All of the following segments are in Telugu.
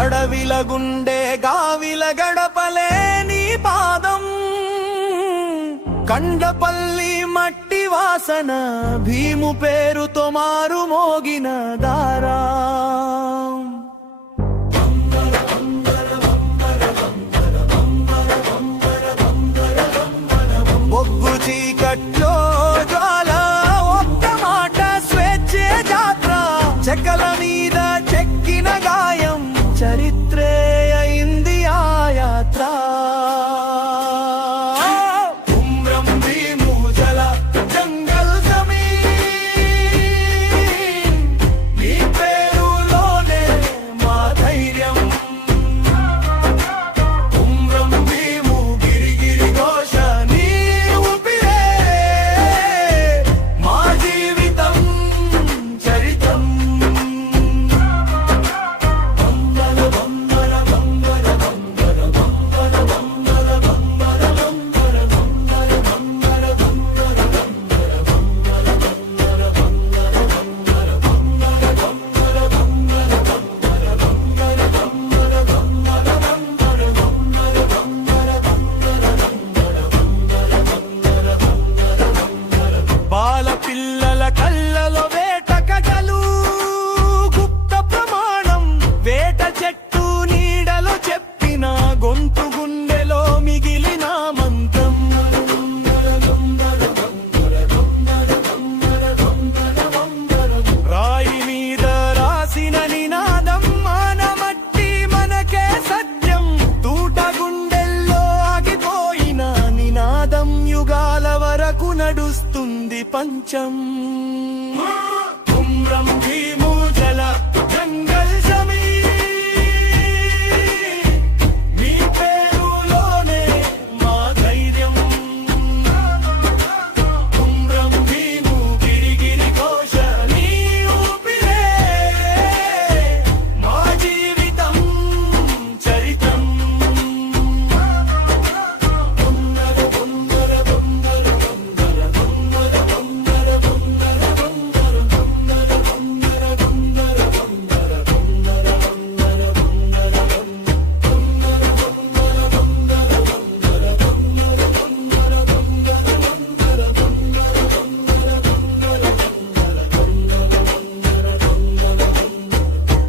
అడవిల గుండె గావిల గడపలే నీ పాదం, కండపల్లి మట్టి వాసన భీము పేరుతో మారు మోగిన దారా. బొగ్గు చీకట్లో జ్వాల, ఒక్క మాట స్వేచ్ఛే జాత్ర. చెక్కల మీద చెక్కిన గాయం చరిత్రే అయింది ఆ యాత్ర. పిల్లల కళ్ళలో వేట కథలు, గుప్త ప్రమాణం వేట చెట్టు నీడలో చెప్పిన గొంతు, గుండెలో మిగిలిన మంత్రం. రాయి మీద రాసిన నినాదం, మానమట్టి మనకే సత్యం. తూట గుండెల్లో ఆగిపోయిన నినాదం యుగాల వరకు నడుస్తుంది పంచం. కుమ్రం భీము జల జంగల్ జమీన్, నీ పేరులోనే మా ధైర్యం. కుమ్రం భీము గిరిగిరి ఘోష నీ ఊపిరే మా జీవితం చరితం.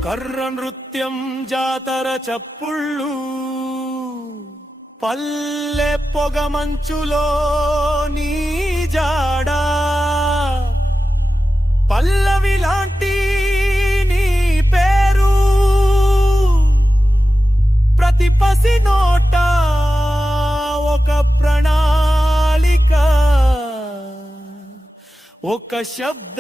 కర్ర నృత్యం జాతర చప్పుళ్ళు, పల్లె పొగ మంచులో నీ జాడా. పల్లవి లాంటి నీ పేరు ప్రతి పసి నోట ఒక ప్రణాళిక, ఒక శబ్ద.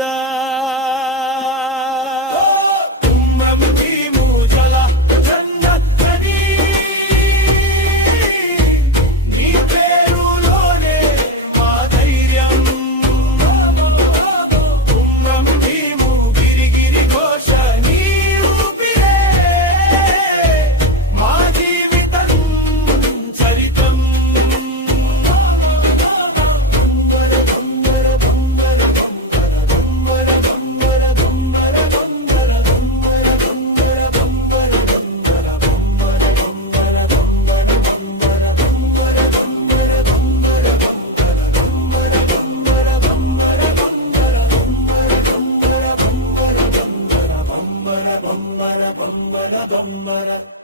Bambara, bambara, bambara.